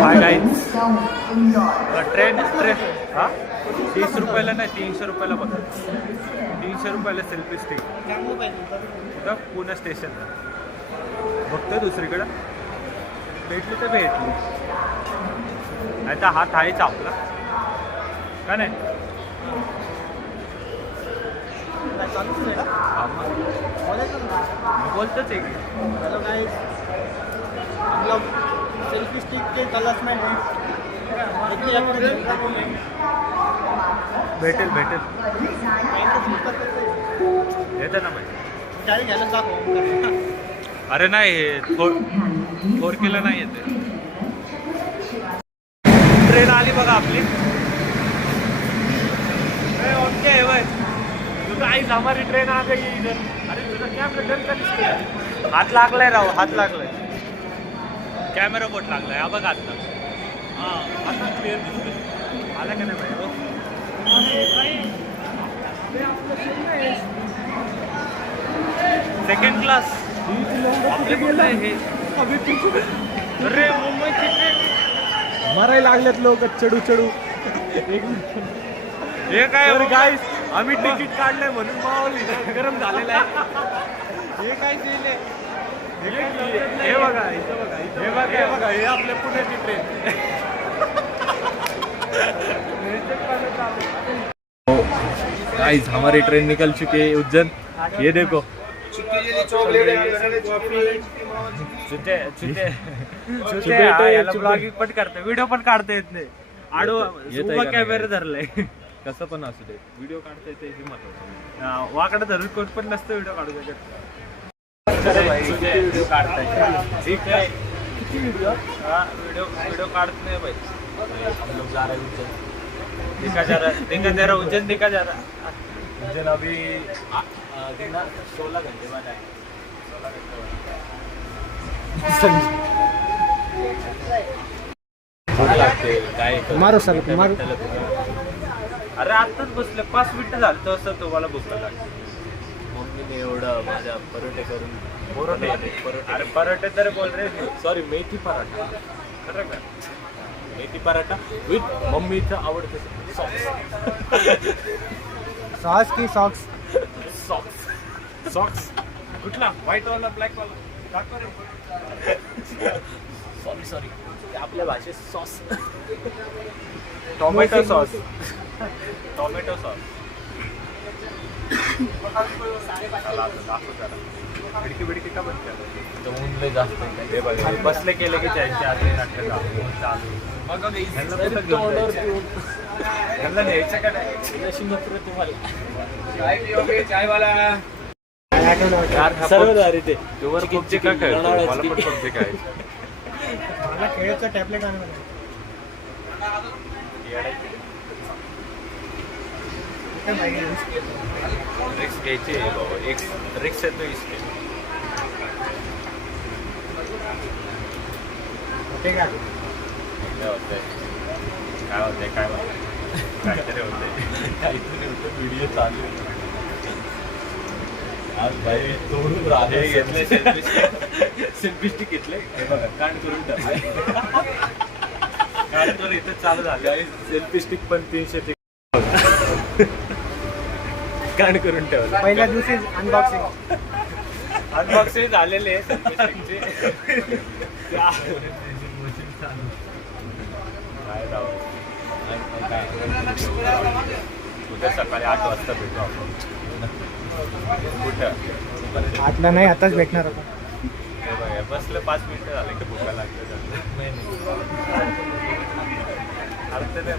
hi guys train हां 30 रुपयाला नाही 300 रुपयाला बघा 300 रुपयाला सेल्फी स्टिक कुठं पुणे स्टेशन बघतोय दुसरीकडं भेटली तर भेटली नाही तर हात आहेच आपला का नाही बोलतोच आहे की हेलो गाइस हम लोग सेल्फी स्टिक के कलर्स में हैं भेटेल येतं ना माहिती गाडी घ्यायला दाखव अरे नाही फोर केलं नाही येते ट्रेन आली बघा आपली ओके भाई तुझं आई हमारी ट्रेन आ गई इधर अरे तुझा कॅमेरा डन का हात लागलाय राव हात लागलाय कॅमेरा बोट लागलाय हा बघ आता हां आता क्लिअर दिसतोय आला का नाही भाई सेकंड क्लास आपले कुठलं आहे हे अरे मुंबईची ट्रेन मरायला लागलेत लोक चढू हे काय गाईस आम्ही तिकीट काढलंय म्हणून मावली गरम झालेलं आहे हे काय दिले हे बघा हे बघा हे आपल्या पुण्याची ट्रेन गाइस हमारी ट्रेन निकल चुकी है उज्जैन ये देखो ब्लॉगिंग पण करते व्हिडिओ पण काढता येत नाही आडवा कॅमेरा धरलाय कसं पण असू दे व्हिडिओ काढता येते हे महत्वाचं वाकडं धरून कोण पण नसतं व्हिडिओ काढू शकत व्हिडिओ काढताय ठीक आहे वीडियो काढत नहीं भाई हम लोग जा रहे हैं उज्जैन देखा जा रहा उज्जैन देखा जा रहा उज्जैन अभी 16 घंटे बाद आए 16 घंटे काय मारो सर मारो अरे आताच बसले 5 मिनिटं झाली तसं तुम्हाला भूक लागली मम्मीने एवढं माझ्या परोठे करून अरे परोठे तर बोल रे सॉरी मेथी पराठा खरं का मेथी पराठा विथ मम्मीचं आवडतं सॉस की सॉक्स सॉक्स कुठला व्हाईट वाला ब्लॅक वाला सॉरी आपल्या भाषेत सॉस टोमॅटो सॉस खिडकी बिडकी का बंद ऊन लय जास्त हे बघा बसले केले की त्यांच्या आतले नाटक चालू ह्यांना न्यायचं का नाही तुम्हाला सर्व दारी ते तुवर पबजी का खेळतो मला पण पबजी काय मला खेळाचं टॅबलेट आणलं रिक्स घ्यायची आहे बाबा एक रिक्स येतो इसके होते का काय होतंय काहीतरी होतंय व्हिडिओ चालू आज भाई तोडून राहिले घेतले सेल्फी स्टिक घेतले कांड करून टाकले कांड करून इथं चालू झालं सेल्फी स्टिक पण 300 कांड करून ठेवलं पहिल्या दिवशी अनबॉक्सिंग झालेले सेल्फी स्टिकचे उद्या सकाळी 8 वाजता भेटू आपण कुठं आतला नाही आताच भेटणार होता बसलं 5 मिनिटं झाले की भुका लागलं अर्थ नाही